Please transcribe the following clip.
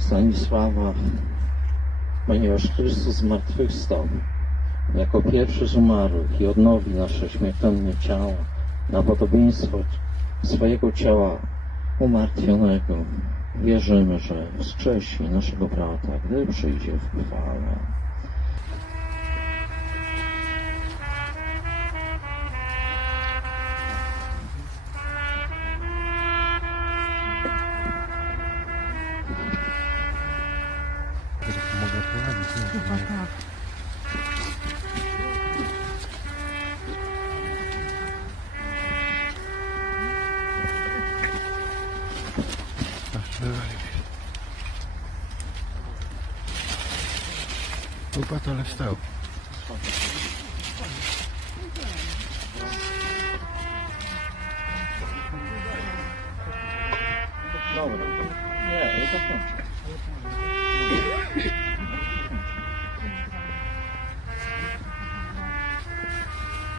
Stanisława, ponieważ Chrystus zmartwychwstał jako pierwszy z umarłych i odnowi nasze śmiertelne ciała na podobieństwo swojego ciała umartwionego. Wierzymy, że wskrzesi naszego brata, gdy przyjdzie w chwale. Mogę prowadzić, nie? Chyba tak. Aż wywalił się. Upadł, ale wstał. Dobra. Nie, to tak